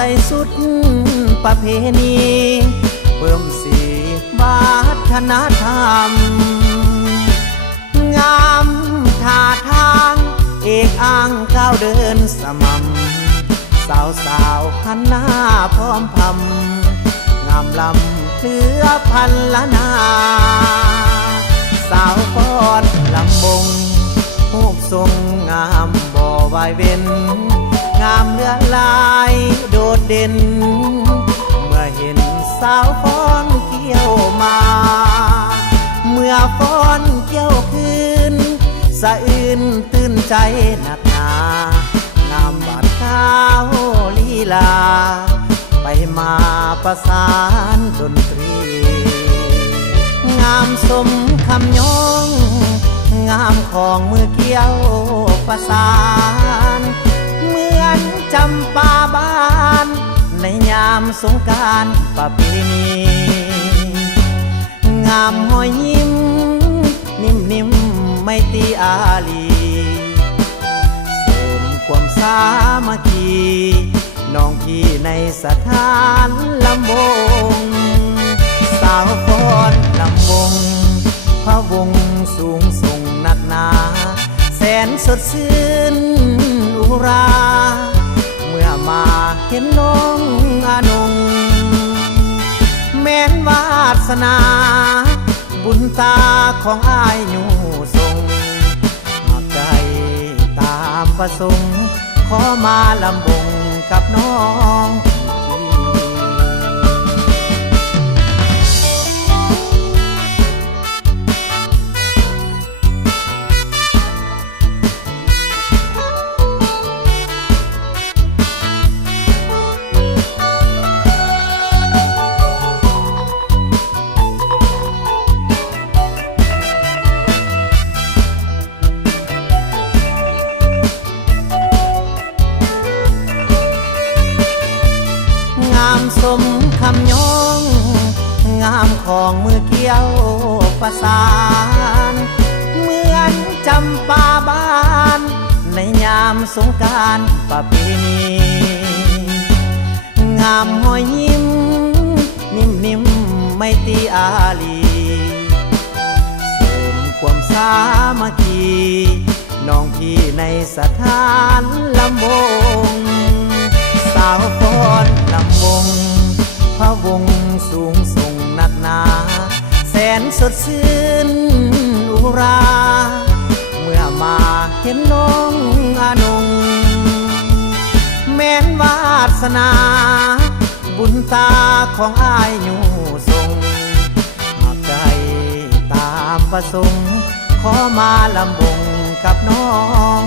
ส่สุดประเพณีเพิ่มสีวัฒนธรรมงามท่าทางเอกอ้างก้าวเดินสม่ำสาวหันหน้าพร้อมพำงามลำเครือพันละนาสาวฟ้อนลำบงรูปทรงงามบ่วายเว้นงามเลือลายโดดเด่นเมื่อเห็นสาวฟ้อนเกี่ยวมาเมื่อฟ้อนเกี่ยวคืนสะอื้นตื่นใจหนักหนางามบาดข้าวลีลาไปมาประสานดนตรีงามสมคำย้องงามของมือเกี่ยวประสานเหมือนจำปาบานในยามสงกรานต์ประเพณีงามหอยยิ้มนิ่มไม่ตีอาลีเสริมความสามัคคีน้องพี่ในสถานลำวงสาวฟ้อนลำวงพระวงสูงส่งนักหนาแสนสดชื่นอุราเมื่อมาเห็นน้องอนงแม้นวาสนาบุญตาของอ้ายอยู่ทรงหากใจตามประสงค์ขอมาลำวงกับน้องสมคำย้องงามของมือเกี่ยวประสานเหมือนจำปาบานในยามสงกรานต์ประเพณีงามหอยยิ้มนิ่มไม่ตีอาลีเสริมความสามัคคีน้องพี่ในสถานลำวงสาวฟ้อนลำวงพระวงสูงส่งนักหนาแสนสดชื่นอุราเมื่อมาเห็นน้องอนงแม้นวาสนาบุญตาของอ้ายอยู่ทรงหากใจตามประสงค์ขอมาลำวงกับน้อง